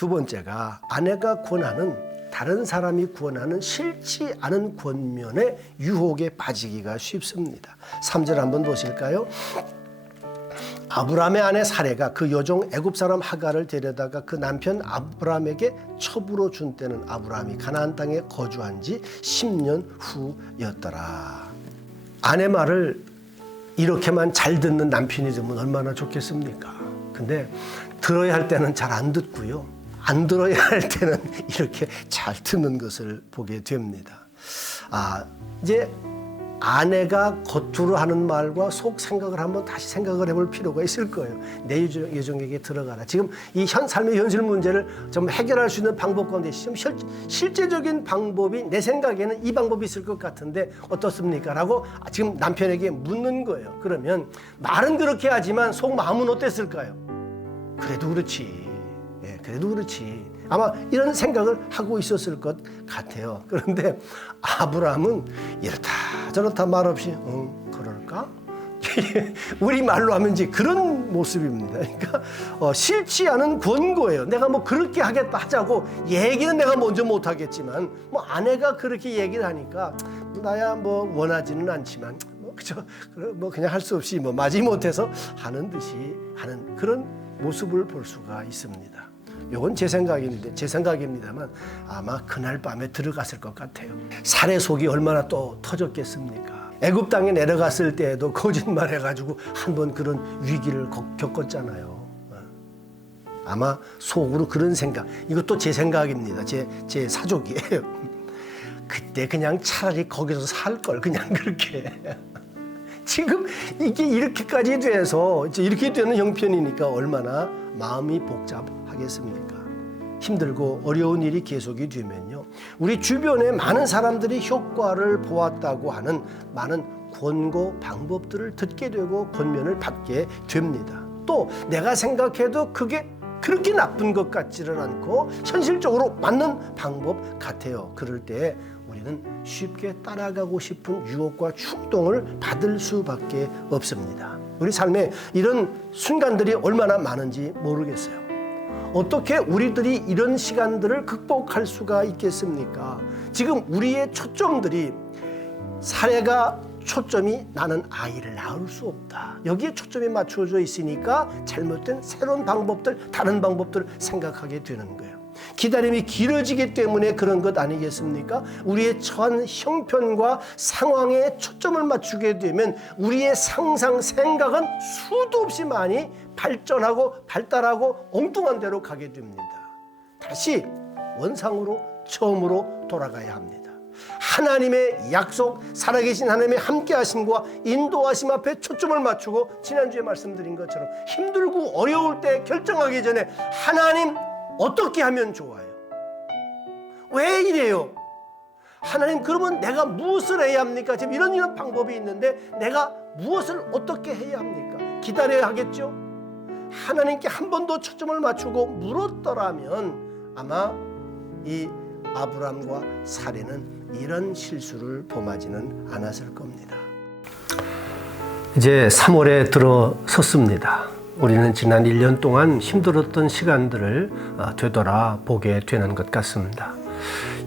두 번째가 아내가 권하는 다른 사람이 권하는 싫지 않은 권면에 유혹에 빠지기가 쉽습니다. 3절 한번 보실까요? 아브라함의 아내 사례가 그 여종 애굽 사람 하가를 데려다가 그 남편 아브라함에게 첩으로 준 때는 아브라함이 가나안 땅에 거주한 지 10년 후였더라. 아내 말을 이렇게만 잘 듣는 남편이 되면 얼마나 좋겠습니까? 근데 들어야 할 때는 잘 안 듣고요. 안 들어야 할 때는 이렇게 잘 듣는 것을 보게 됩니다. 아, 이제 아내가 겉으로 하는 말과 속 생각을 한번 다시 생각을 해볼 필요가 있을 거예요. 내 여정- 여정 에게 들어가라. 지금 이 현 삶의 현실 문제를 좀 해결할 수 있는 방법 가운데 좀 실, 실제적인 방법이 내 생각에는 이 방법이 있을 것 같은데 어떻습니까? 라고 지금 남편에게 묻는 거예요. 그러면 말은 그렇게 하지만 속 마음은 어땠을까요? 그래도 그렇지. 예, 그래도 그렇지. 아마 이런 생각을 하고 있었을 것 같아요. 그런데 아브라함은 이렇다 저렇다 말없이 응 그럴까? 우리 말로 하면 이제 그런 모습입니다. 그러니까 어, 싫지 않은 권고예요. 내가 뭐 그렇게 하겠다 하자고 얘기는 내가 먼저 못 하겠지만 뭐 아내가 그렇게 얘기를 하니까 나야 뭐 원하지는 않지만 뭐 그저 뭐 그냥 할 수 없이 뭐 마지 못해서 하는 듯이 하는 그런 모습을 볼 수가 있습니다. 요건 제 생각인데 제 생각입니다만 아마 그날 밤에 들어갔을 것 같아요. 살해 속이 얼마나 또 터졌겠습니까? 애굽 땅에 내려갔을 때에도 거짓말 해가지고 한 번 그런 위기를 겪- 겪었잖아요. 어. 아마 속으로 그런 생각. 이것도 제 생각입니다. 제 제 사족이에요. 그때 그냥 차라리 거기서 살 걸 그냥 그렇게. 지금 이게 이렇게까지 돼서 이렇게 되는 형편이니까 얼마나 마음이 복잡 하겠습니까? 힘들고 어려운 일이 계속이 되면요. 우리 주변에 많은 사람들이 효과를 보았다고 하는 많은 권고 방법들을 듣게 되고 권면을 받게 됩니다. 또 내가 생각해도 그게 그렇게 나쁜 것 같지는 않고 현실적으로 맞는 방법 같아요. 그럴 때 우리는 쉽게 따라가고 싶은 유혹과 충동을 받을 수밖에 없습니다. 우리 삶에 이런 순간들이 얼마나 많은지 모르겠어요. 어떻게 우리들이 이런 시간들을 극복할 수가 있겠습니까? 지금 우리의 초점들이 사례가 초점이 나는 아이를 낳을 수 없다. 여기에 초점이 맞춰져 있으니까 잘못된 새로운 방법들, 다른 방법들을 생각하게 되는 거예요. 기다림이 길어지기 때문에 그런 것 아니겠습니까? 우리의 처한 형편과 상황에 초점을 맞추게 되면 우리의 상상, 생각은 수도 없이 많이 발전하고 발달하고 엉뚱한 데로 가게 됩니다. 다시 원상으로 처음으로 돌아가야 합니다. 하나님의 약속, 살아계신 하나님의 함께하심과 인도하심 앞에 초점을 맞추고 지난주에 말씀드린 것처럼 힘들고 어려울 때 결정하기 전에 하나님 어떻게 하면 좋아요? 왜 이래요? 하나님 그러면 내가 무엇을 해야 합니까? 지금 이런 이런 방법이 있는데 내가 무엇을 어떻게 해야 합니까? 기다려야 하겠죠? 하나님께 한 번 더 초점을 맞추고 물었더라면 아마 이 아브람과 사례는 이런 실수를 범하지는 않았을 겁니다. 이제 3월에 들어섰습니다. 우리는 지난 1년 동안 힘들었던 시간들을 어, 되돌아 보게 되는 것 같습니다.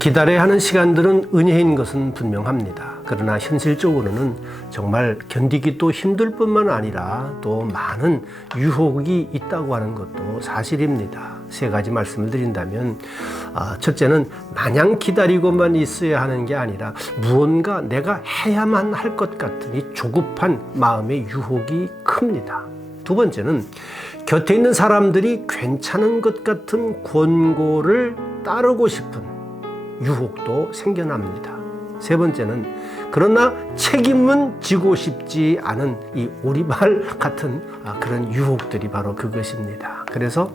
기다려야 하는 시간들은 은혜인 것은 분명합니다. 그러나 현실적으로는 정말 견디기도 힘들 뿐만 아니라 또 많은 유혹이 있다고 하는 것도 사실입니다. 세 가지 말씀을 드린다면, 아, 첫째는 마냥 기다리고만 있어야 하는 게 아니라 무언가 내가 해야만 할것이 조급한 마음의 유혹이 큽니다. 두 번째는 곁에 있는 사람들이 괜찮은 것 같은 권고를 따르고 싶은 유혹도 생겨납니다. 세 번째는 그러나 책임은 지고 싶지 않은 이 오리발 같은 아, 그런 유혹들이 바로 그것입니다. 그래서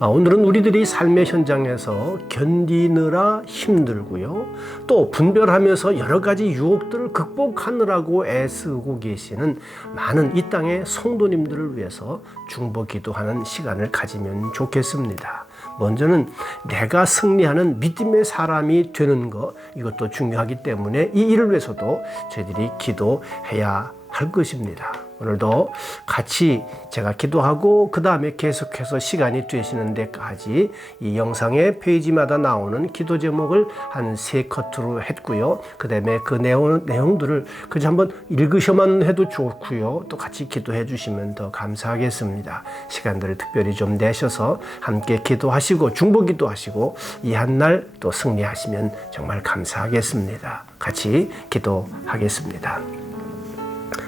아, 오늘은 우리들이 삶의 현장에서 견디느라 힘들고요. 또 분별하면서 여러 가지 유혹들을 극복하느라고 애쓰고 계시는 많은 이 땅의 성도님들을 위해서 중보 기도하는 시간을 가지면 좋겠습니다. 먼저는 내가 승리하는 믿음의 사람이 되는 것 이것도 중요하기 때문에 이 일을 위해서도 저희들이 기도해야 할 것입니다. 오늘도 같이 제가 기도하고 그 다음에 계속해서 시간이 되시는 데까지 이 영상의 페이지마다 나오는 기도 제목을 한 세 커트로 했고요. 그 다음에 그 내용, 내용들을 그저 한번 읽으셔만 해도 좋고요. 또 같이 기도해 주시면 더 감사하겠습니다. 시간들을 특별히 좀 내셔서 함께 기도하시고 중보 기도하시고 이 한 날 또 승리하시면 정말 감사하겠습니다. 같이 기도하겠습니다.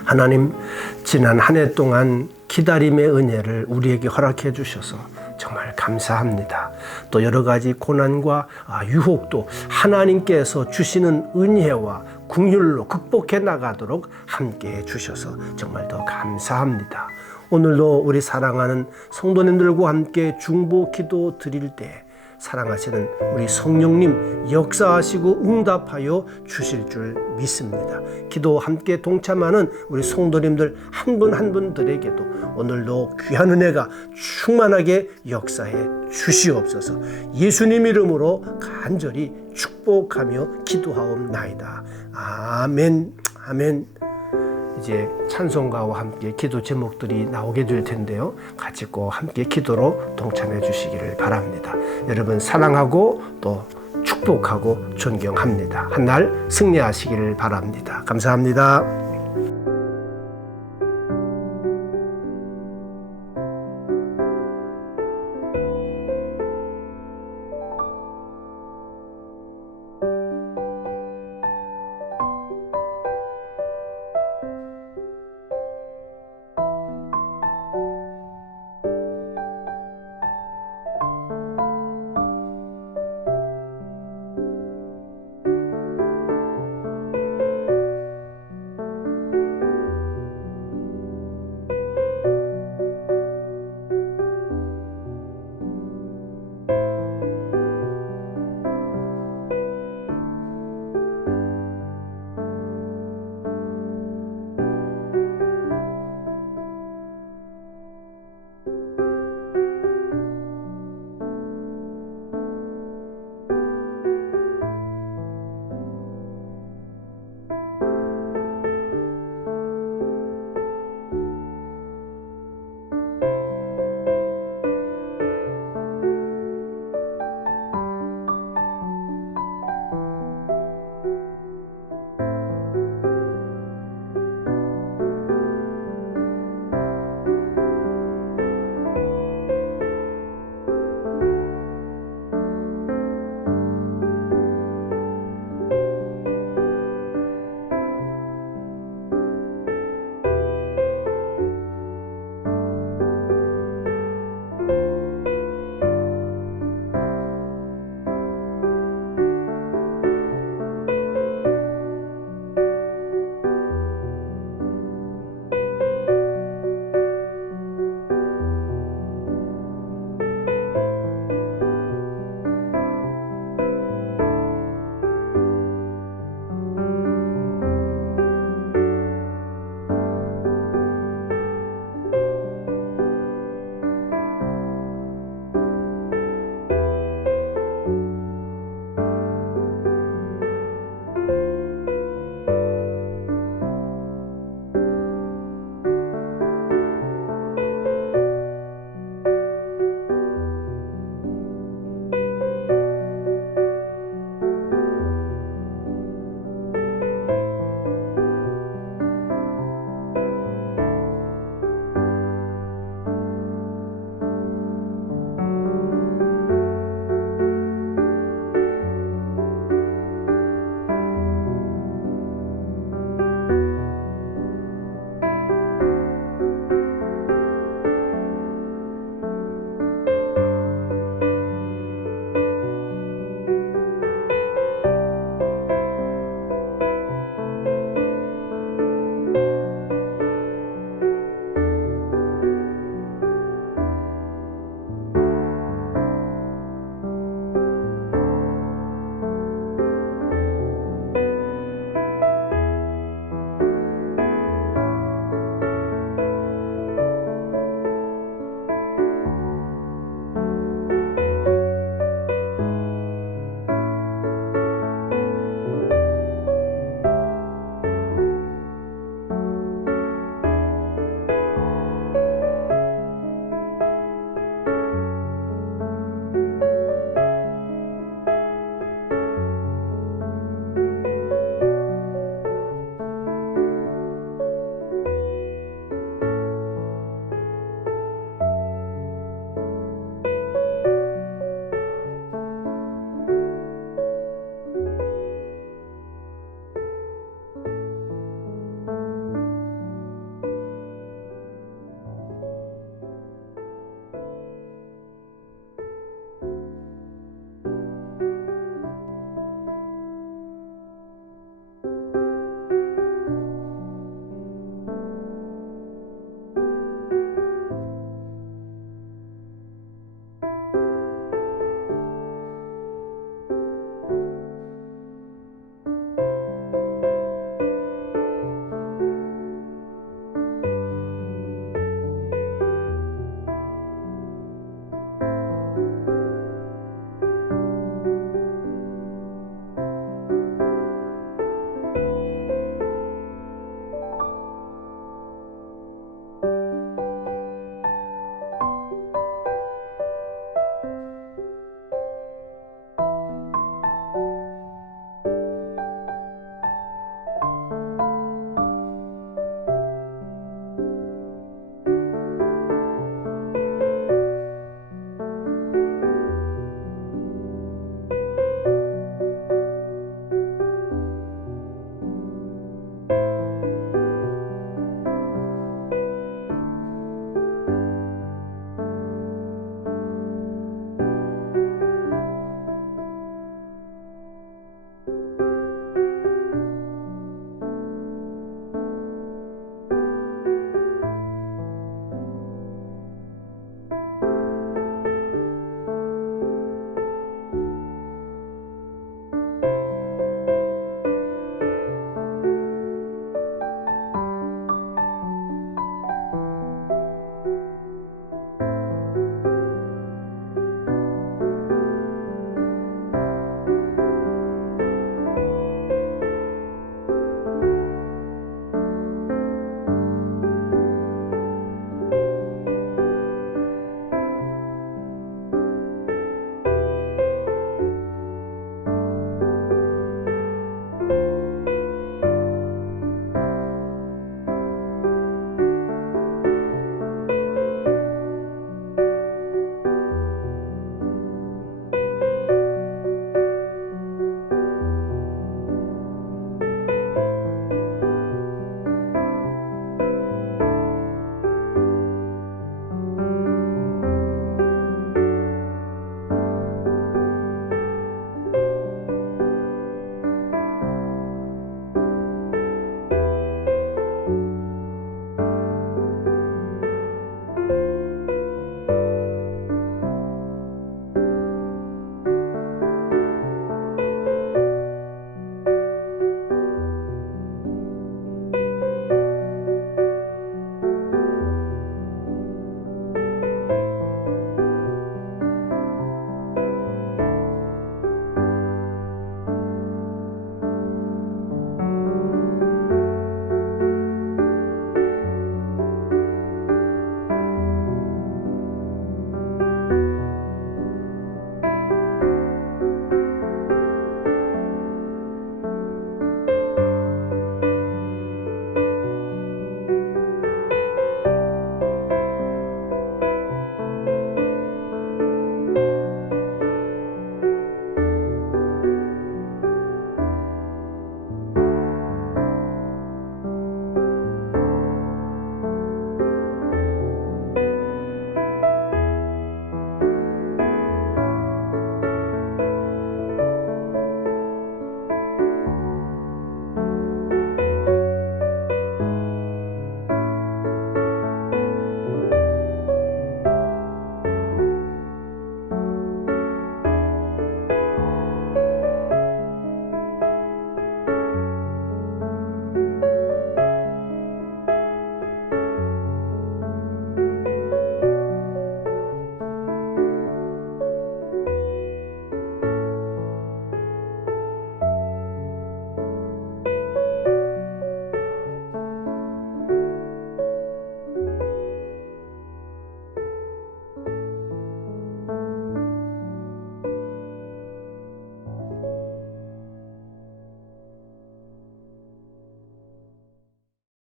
하나님 지난 한 해 동안 기다림의 은혜를 우리에게 허락해 주셔서 정말 감사합니다. 또 여러 가지 고난과 아, 유혹도 하나님께서 주시는 은혜와 국률로 극복해 나가도록 함께 해 주셔서 정말 더 감사합니다. 오늘도 우리 사랑하는 성도님들과 함께 중보 기도 드릴 때 사랑하시는 우리 성령님 역사하시고 응답하여 주실 줄 믿습니다. 기도 함께 동참하는 우리 성도님들 한 분 한 분들에게도 오늘도 귀한 은혜가 충만하게 역사해 주시옵소서. 예수님 이름으로 간절히 축복하며 기도하옵나이다. 아멘. 아멘. 이제 찬송가와 함께 기도 제목들이 나오게 될 텐데요. 같이 꼭 함께 기도로 동참해 주시기를 바랍니다. 여러분 사랑하고 또 축복하고 존경합니다. 한 날 승리하시기를 바랍니다. 감사합니다.